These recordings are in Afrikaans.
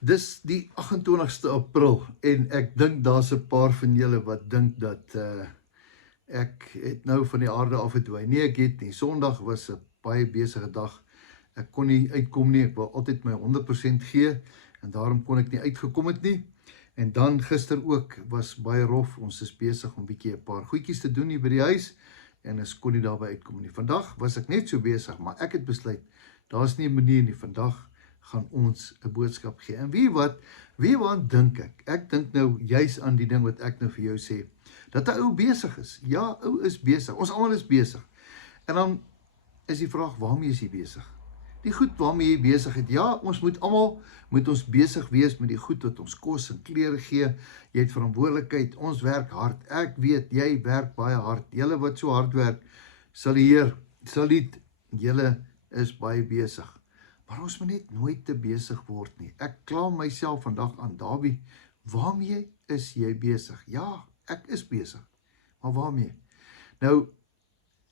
Dis die 28ste April en ek dink daar's 'n paar van julle wat dink dat ek het nou van die aarde af verdwyn. Nee, ek het nie. Sondag was 'n baie besige dag. Ek kon nie uitkom nie. Ek wou altyd my 100% gee en daarom kon ek nie uitgekom het nie. En dan gister ook was baie rof. Ons is besig om 'n paar goedjies te doen hier by die huis en ons kon nie daarby uitkom nie. Vandag was ek net so besig, maar ek het besluit, daar's nie 'n manier nie. Vandag gaan ons 'n boodskap gee. En wie wat dink ek? Ek dink nou juis aan die ding wat ek nou vir jou sê, dat 'n ou besig is. Ja, ou is besig. Ons almal is besig. En dan is die vraag, waarmee is jy besig? Die goed waarmee jy besig het. Ja, ons moet almal besig wees met die goed wat ons kos en klere gee. Jy het verantwoordelikheid. Ons werk hard. Ek weet jy werk baie hard. Julle wat so hard werk, sal die Heer saliet. Julle is baie besig. Maar ons moet net nooit te besig word nie. Ek kla myself vandag aan, Dawie, waarmee is jy besig? Ja, ek is besig. Maar waarmee? Nou,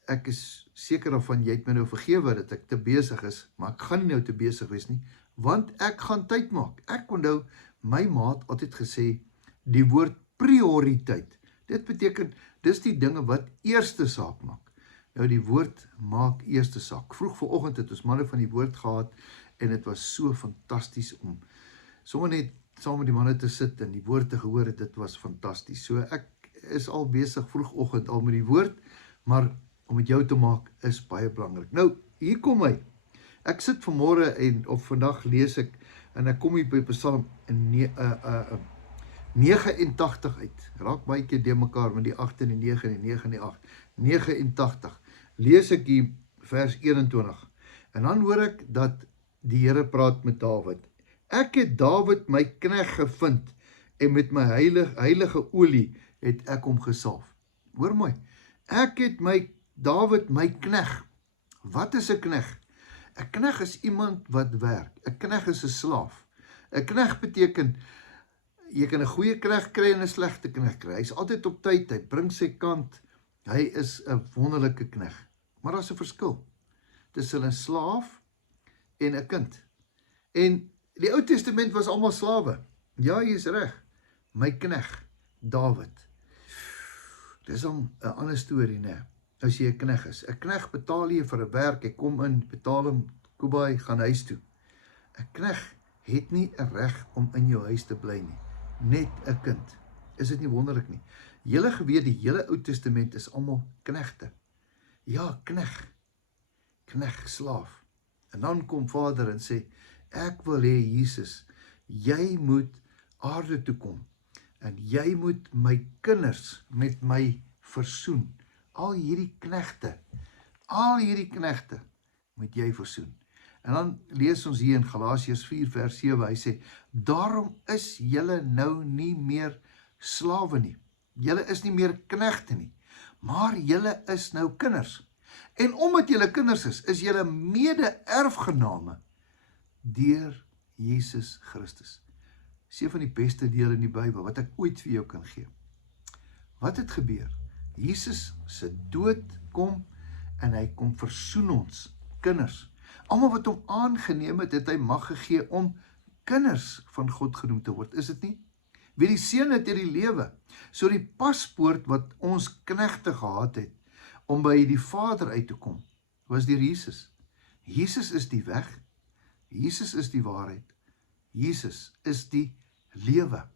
ek is seker daarvan, jy het my nou vergewe dat ek te besig is, maar ek gaan nie nou te besig wees nie, want ek gaan tyd maak. Ek onthou, my ma het altyd gesê, die woord prioriteit. Dit beteken, dis die dinge wat eerste saak maak. Nou die woord maak eerste saak. Vroeg vanoggend het ons manne van die woord gehad en dit was so fantasties om sommer net saam met die manne te sit en die woord te gehoor het. Dit was fantasties. So ek is al besig vroegoggend al met die woord, maar om met jou te maak is baie belangrik. Nou, hier kom hy. Ek sit vanmôre of vandag lees ek en ek kom hier by Psalm 89 uit. Raak baie keer de mekaar met die 8 en die 9 en die 9 en die 8. 89. Lees ek hier vers 21. En dan hoor ek dat die Here praat met Dawid. Ek het Dawid my knegt gevind en met my heilige olie het ek hom gesalf. Hoor mooi. Ek het Dawid my knegt. Wat is 'n knegt? 'n Knegt is iemand wat werk. 'n Knegt is 'n slaaf. 'n Knegt beteken jy kan 'n goeie knegt kry en 'n slegte knegt kry. Hy's altyd op tyd, hy bring sy kant. Hy is 'n wonderlike knegt. Maar daar's 'n verskil tussen 'n slaaf en 'n kind. En die Ou Testament was almal slawe. Ja, jy is reg. My knegt Dawid. Dis 'n ander storie, né? As jy 'n knegt is. 'n Knegt betaal jy vir 'n werk, hy kom in, betaal hom, Kobai, gaan huis toe. 'n Knegt het nie 'n reg om in jou huis te bly nie. Net 'n kind. Is dit nie wonderlik nie? Julle geweet, die hele Ou Testament is almal knegte. Ja, knegt, slaaf. En dan kom Vader en sê, ek wil hê Jesus, jy moet aarde toe kom, en jy moet my kinders met my versoen. Al hierdie knegte moet jy versoen. En dan lees ons hier in Galasiërs 4 vers 7, hy sê, daarom is julle nou nie meer slawe nie. Julle is nie meer knegte nie, maar julle is nou kinders. En omdat julle kinders is julle mede-erfgename deur Jesus Christus. Dis een van die beste dele in die Bybel wat ek ooit vir jou kan gee. Wat het gebeur? Jesus se dood kom en hy kom versoen ons, kinders. Almal wat hom aangeneem het, het hy mag gegee om kinders van God genoem te word. Is dit nie? Wie die seun het die lewe. So die paspoort wat ons knegte gehad het, om by die Vader uit te kom, was deur Jesus. Jesus is die weg, Jesus is die waarheid, Jesus is die lewe.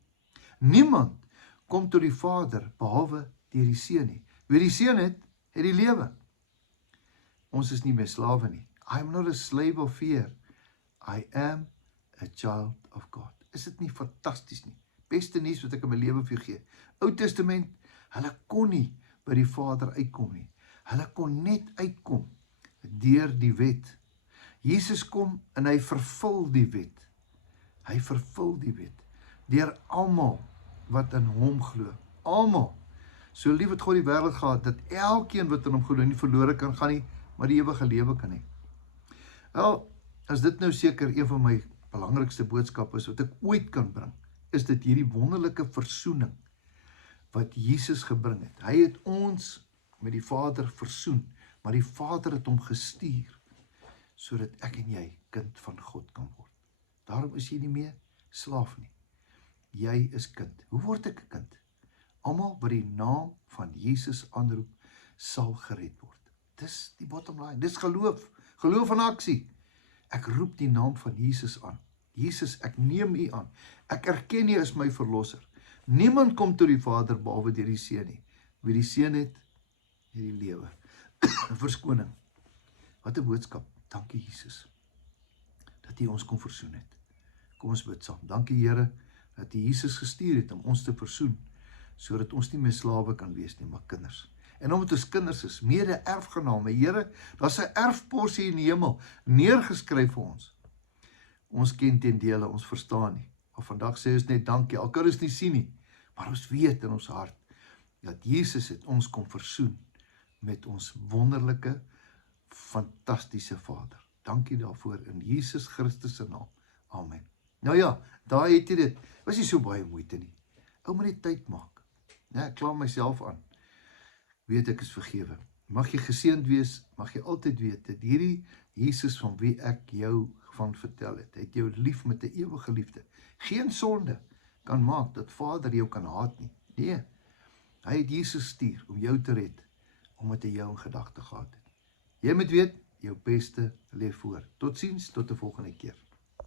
Niemand kom tot die Vader behalwe deur die Seun nie. Wie die Seun het die lewe. Ons is nie meer slawe nie. I am not a slave of fear. I am a child of God. Is dit nie fantasties nie? Beste nuus wat ek in my lewe vir jou gee. Ou Testament, hulle kon nie by die Vader uitkom nie. Hulle kon net uitkom deur die wet. Jesus kom en hy vervul die wet. Hy vervul die wet. Deur almal wat in hom glo. Almal. So lief het God die wêreld gehad, dat elkeen wat in hom glo nie verlore kan gaan nie, maar die ewige lewe kan hê. Wel, as dit nou seker een van my belangrikste boodskappe is wat ek ooit kan bring, is dit hierdie wonderlike versoening wat Jesus gebring het. Hy het ons met die Vader versoen, maar die Vader het hom gestuur, sodat ek en jy kind van God kan word. Daarom is jy nie meer slaaf nie. Jy is kind. Hoe word ek 'n kind? Almal wat die naam van Jesus aanroep, sal gered word. Dis die bottom line. Dis geloof. Geloof in aksie. Ek roep die naam van Jesus aan. Jesus, ek neem U aan. Ek erken U as my verlosser. Niemand kom tot die Vader behalwe deur die Seun nie. Wie die Seun het die lewe. Verskoning. Wat 'n boodskap. Dankie Jesus, dat U ons kon versoen het. Kom ons bid saam. Dankie Here, dat U Jesus gestuur het om ons te versoen, sodat ons nie meer slawe kan wees nie, maar kinders. En omdat ons kinders is, mede erfgename. Here, daar's 'n erfporsie in die hemel, neergeskryf vir ons. Ons ken ten dele, ons verstaan nie. Maar vandag sê ons net dankie, al kan ons nie sien nie, maar ons weet in ons hart, dat Jesus het ons kom versoen met ons wonderlike, fantastiese Vader. Dankie daarvoor in Jesus Christus se naam. Amen. Nou ja, daar het jy dit. Was nie so baie moeite nie. Ou moet net tyd maak. Nee, ek kla myself aan. Weet ek is vergewe. Mag jy geseënd wees, mag jy altyd weet dat hierdie Jesus van wie ek jou van vertel het, het jou lief met 'n ewige liefde. Geen sonde kan maak dat Vader jou kan haat nie. Nee, hy het Jesus stuur om jou te red, omdat hy jou in gedagte gehad het. Jy moet weet, jou beste lê voor. Totsiens, tot 'n volgende keer.